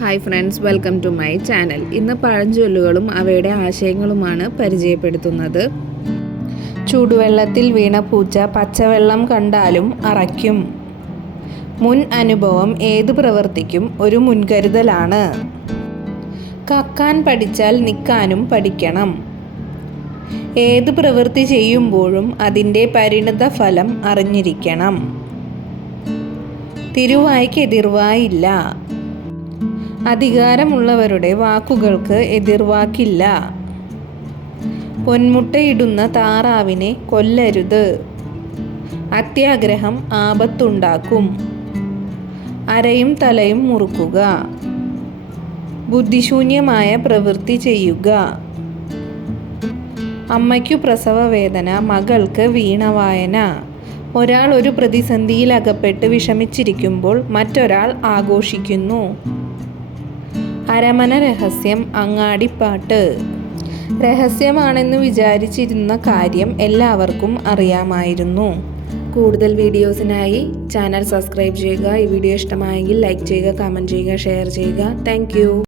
Hi friends, welcome to my channel. ഇന്ന് പഴഞ്ചൊല്ലുകളും അവയുടെ ആശയങ്ങളുമാണ് പരിചയപ്പെടുത്തുന്നത്. ചൂടുവെള്ളത്തിൽ വീണ പൂച്ച പച്ചവെള്ളം കണ്ടാലും അറയ്ക്കും. മുൻ അനുഭവം ഏത് പ്രവൃത്തിക്കും ഒരു മുൻകരുതലാണ്. കക്കാൻ പഠിച്ചാൽ നിൽക്കാനും പഠിക്കണം. ഏത് പ്രവൃത്തി ചെയ്യുമ്പോഴും അതിൻ്റെ പരിണിത ഫലം അറിഞ്ഞിരിക്കണം. തിരുവായ്ക്ക് എതിർവായില്ല. അധികാരമുള്ളവരുടെ വാക്കുകൾക്ക് എതിർവാക്കില്ല. പൊന്മുട്ടയിടുന്ന താറാവിനെ കൊല്ലരുത്. അത്യാഗ്രഹം ആപത്തുണ്ടാക്കും. അരയും തലയും മുറുക്കുക. ബുദ്ധിശൂന്യമായ പ്രവൃത്തി ചെയ്യുക. അമ്മയ്ക്കു പ്രസവവേദന, മകൾക്ക് വീണവായന. ഒരാൾ ഒരു പ്രതിസന്ധിയിൽ അകപ്പെട്ട് വിഷമിച്ചിരിക്കുമ്പോൾ മറ്റൊരാൾ ആഘോഷിക്കുന്നു. അരമന രഹസ്യം, അങ്ങാടിപ്പാട്ട്. രഹസ്യമാണെന്ന് വിചാരിച്ചിരുന്ന കാര്യം എല്ലാവർക്കും അറിയാമായിരുന്നു. കൂടുതൽ വീഡിയോസിനായി ചാനൽ സബ്സ്ക്രൈബ് ചെയ്യുക. ഈ വീഡിയോ ഇഷ്ടമായെങ്കിൽ ലൈക്ക് ചെയ്യുക, കമൻറ്റ് ചെയ്യുക, ഷെയർ ചെയ്യുക. താങ്ക്